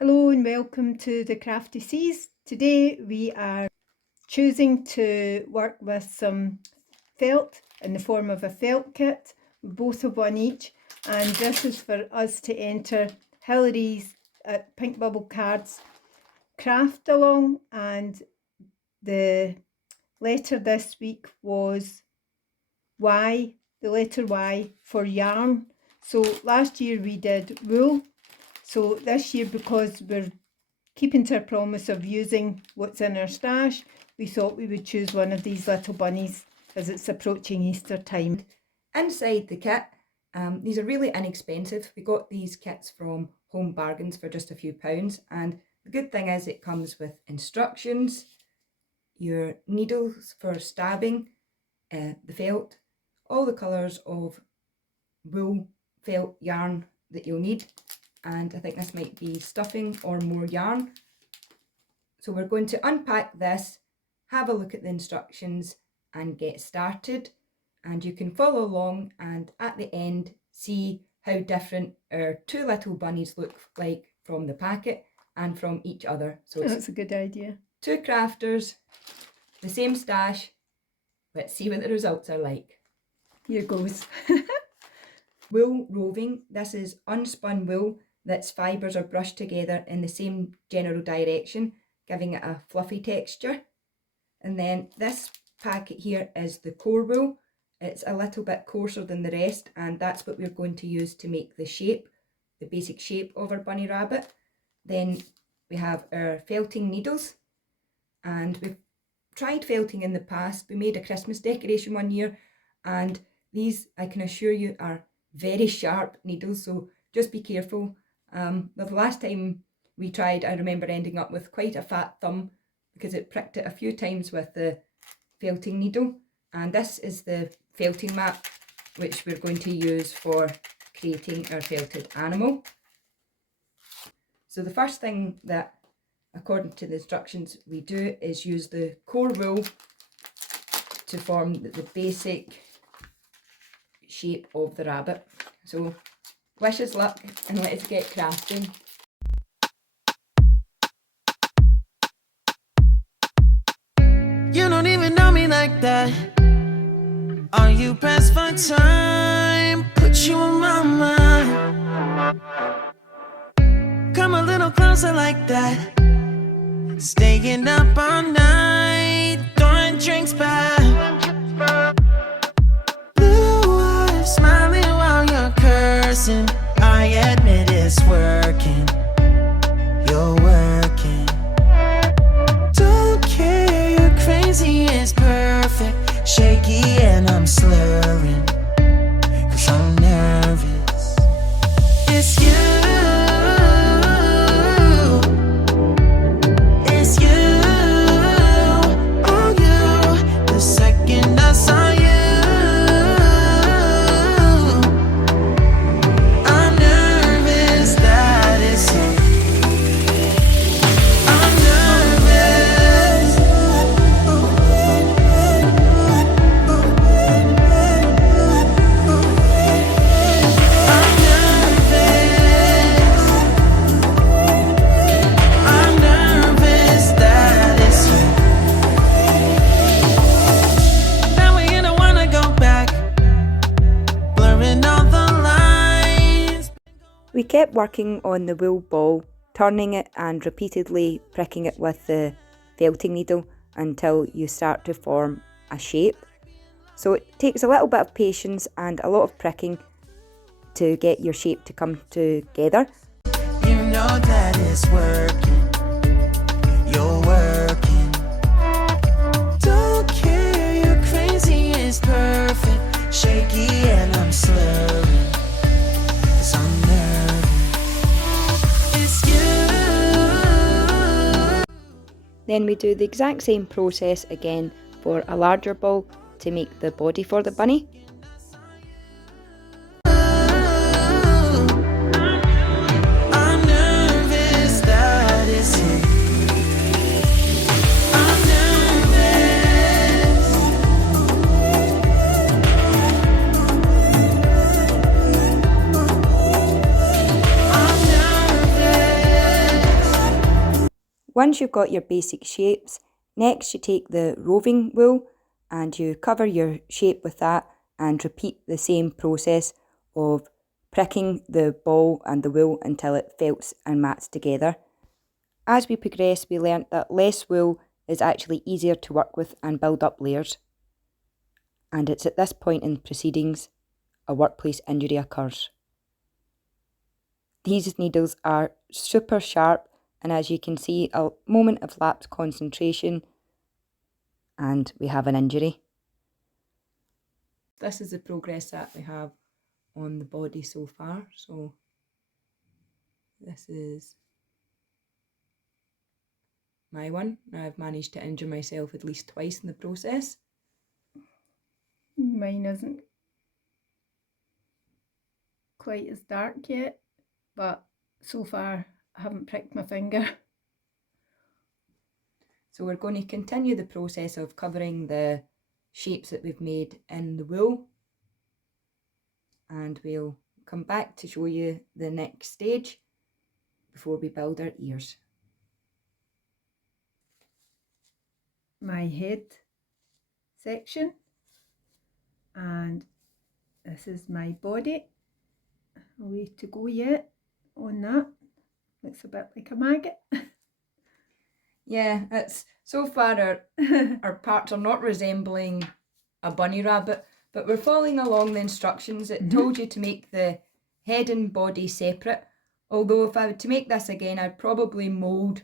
Hello and welcome to the Crafty Seas. Today we are choosing to work with some felt in the form of a felt kit. We both have one each, and this is for us to enter Hillary's Pink Bubble Cards craft along, and the letter this week was Y, the letter Y for yarn. So last year we did wool. So this year, because we're keeping to our promise of using what's in our stash, we thought we would choose one of these little bunnies as it's approaching Easter time. Inside the kit, these are really inexpensive. We got these kits from Home Bargains for just a few pounds, and the good thing is it comes with instructions, your needles for stabbing, the felt, all the colours of wool, felt, yarn that you'll need, and I think this might be stuffing or more yarn. So we're going to unpack this, have a look at the instructions and get started, and you can follow along and at the end see how different our two little bunnies look like from the packet and from each other. So that's a good idea. Two crafters, the same stash. Let's see what the results are like. Here goes. Wool roving. This is unspun wool that's fibres are brushed together in the same general direction, giving it a fluffy texture. And then this packet here is the core wool. It's a little bit coarser than the rest, and that's what we're going to use to make the shape, the basic shape of our bunny rabbit. Then we have our felting needles, and we've tried felting in the past. We made a Christmas decoration one year, and these, I can assure you, are very sharp needles, so just be careful. The last time we tried, I remember ending up with quite a fat thumb because it pricked it a few times with the felting needle. And this is the felting mat, which we're going to use for creating our felted animal. So the first thing that, according to the instructions, we do is use the core wool to form the basic shape of the rabbit. So wish us luck and let's get crafting. You don't even know me like that. Are you pressed for time? Put you on my mind. Come a little closer like that. Staying up all night, throwing drinks back. Blue eyes smiling while you're cursing. I admit it's working. You're working. Don't care, you're crazy, it's perfect. Shaky and I'm slurring, 'cause I'm nervous. It's you. It's you. Oh, you. The second I saw you, I'm nervous that it's you. I'm nervous. I'm nervous. I'm nervous that it's you. Now we don't wanna go back, blurring all the lines. We kept working on the wool ball, turning it and repeatedly pricking it with the felting needle until you start to form a shape. So it takes a little bit of patience and a lot of pricking to get your shape to come together. You know that it's working. You're working. Don't care, you're crazy, it's perfect. Shaky and I'm slurring, 'cause I'm nervous. It's you. Then we do the exact same process again for a larger ball to make the body for the bunny. I'm nervous that it's you. I'm nervous. I'm nervous. Once you've got your basic shapes, next you take the roving wool and you cover your shape with that and repeat the same process of pricking the ball and the wool until it felts and mats together. As we progress, we learnt that less wool is actually easier to work with and build up layers. And it's at this point in proceedings a workplace injury occurs. These needles are super sharp, and as you can see, a moment of lapsed concentration and we have an injury. This is the progress that we have on the body so far. So this is my one. Now I've managed to injure myself at least twice in the process. Mine isn't quite as dark yet, but so far I haven't pricked my finger. So we're going to continue the process of covering the shapes that we've made in the wool, and we'll come back to show you the next stage before we build our ears. My head section, and this is my body. A way to go yet on that. Looks a bit like a maggot. Yeah, it's so far our parts are not resembling a bunny rabbit, but we're following along the instructions. It told you to make the head and body separate. Although if I were to make this again, I'd probably mould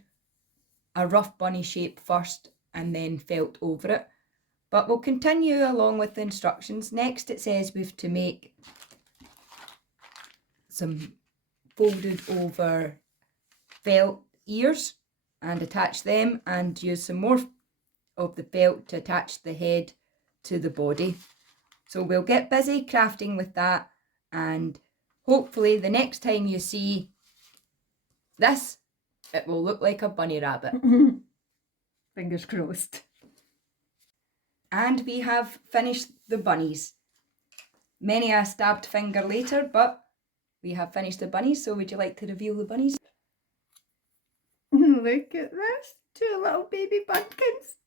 a rough bunny shape first and then felt over it. But we'll continue along with the instructions. Next it says we've to make some folded over felt ears and attach them, and use some more of the felt to attach the head to the body. So we'll get busy crafting with that, and hopefully the next time you see this, it will look like a bunny rabbit. Fingers crossed. And we have finished the bunnies. Many a stabbed finger later, but we have finished the bunnies. So would you like to reveal the bunnies? Look at this, 2 little baby bumpkins.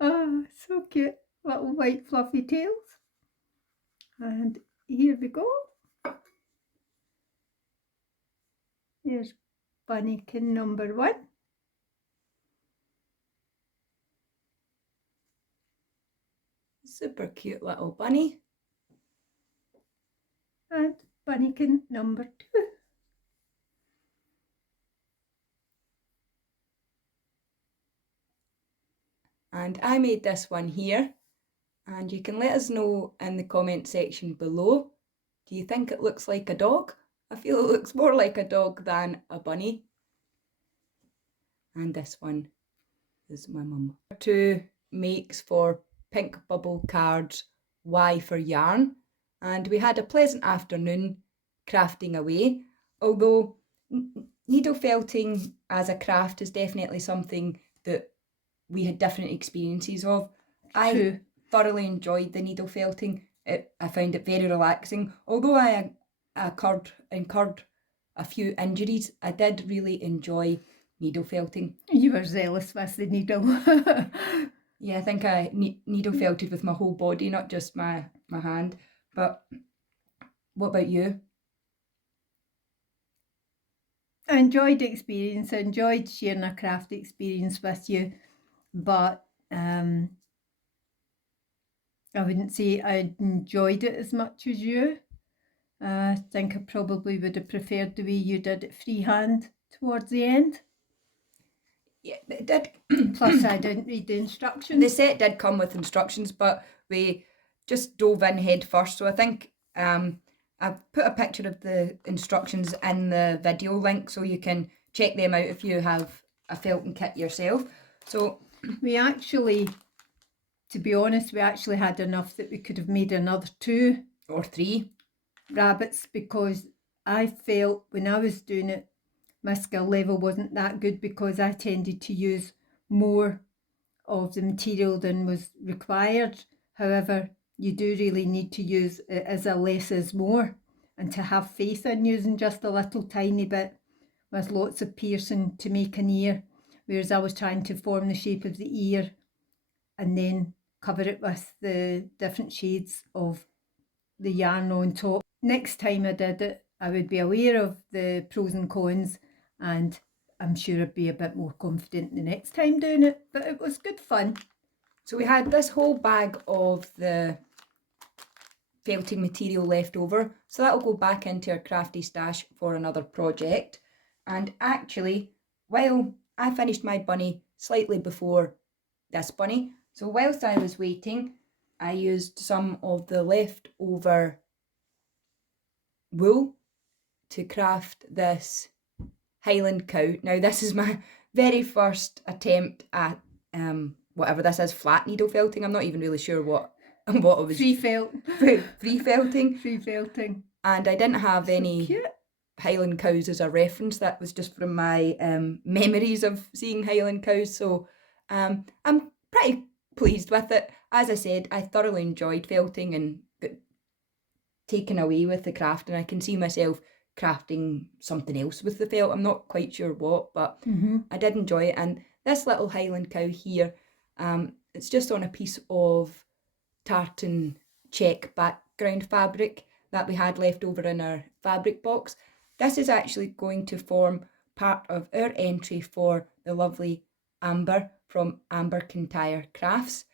Ah, so cute. Little white fluffy tails. And here we go. Here's bunnykin number 1. Super cute little bunny. And bunnykin number 2. And I made this one here, and you can let us know in the comment section below. Do you think it looks like a dog? I feel it looks more like a dog than a bunny. And this one is my mum. 2 makes for pink bubble cards, Y for yarn, and we had a pleasant afternoon crafting away. Although needle felting as a craft is definitely something that we had different experiences of. I thoroughly enjoyed the needle felting. I found it very relaxing. Although I incurred a few injuries, I did really enjoy needle felting. You were zealous with the needle. Yeah, I think I needle felted with my whole body, not just my hand. But what about you? I enjoyed the experience. I enjoyed sharing a craft experience with you, but I wouldn't say I enjoyed it as much as you. I think I probably would have preferred the way you did it freehand towards the end. Yeah, it did. Plus, I didn't read the instructions. The set did come with instructions, but we just dove in head first. So I think I've put a picture of the instructions in the video link, so you can check them out if you have a felting kit yourself. So we actually, to be honest, we actually had enough that we could have made another 2 or 3 rabbits, because I felt when I was doing it, my skill level wasn't that good, because I tended to use more of the material than was required. However, you do really need to use it as a less is more, and to have faith in using just a little tiny bit with lots of piercing to make an ear. whereas I was trying to form the shape of the ear and then cover it with the different shades of the yarn on top. Next time I did it, I would be aware of the pros and cons, and I'm sure I'd be a bit more confident the next time doing it, but it was good fun. So we had this whole bag of the felting material left over, so that'll go back into our crafty stash for another project. And actually, while I finished my bunny slightly before this bunny, so whilst I was waiting, I used some of the leftover wool to craft this Highland cow. Now this is my very first attempt at whatever this is, flat needle felting. I'm not even really sure what it was. Free felt. Free felting. Free felting. And I didn't have any Cute. Highland cows as a reference. That was just from my memories of seeing Highland cows. So I'm pretty pleased with it. As I said, I thoroughly enjoyed felting and got taken away with the craft, and I can see myself crafting something else with the felt. I'm not quite sure what, but I did enjoy it. And this little Highland cow here, it's just on a piece of tartan check background fabric that we had left over in our fabric box. This is actually going to form part of our entry for the lovely Amber from Amber Kintyre Crafts,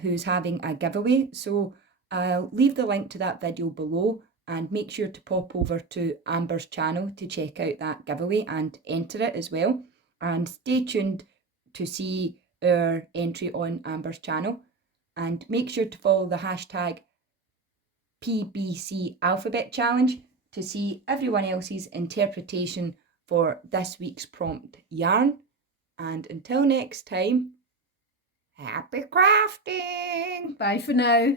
who's having a giveaway. So I'll leave the link to that video below, and make sure to pop over to Amber's channel to check out that giveaway and enter it as well. And stay tuned to see our entry on Amber's channel, and make sure to follow the hashtag pbcalphabet challenge to see everyone else's interpretation for this week's prompt yarn. And until next time, happy crafting! Bye for now.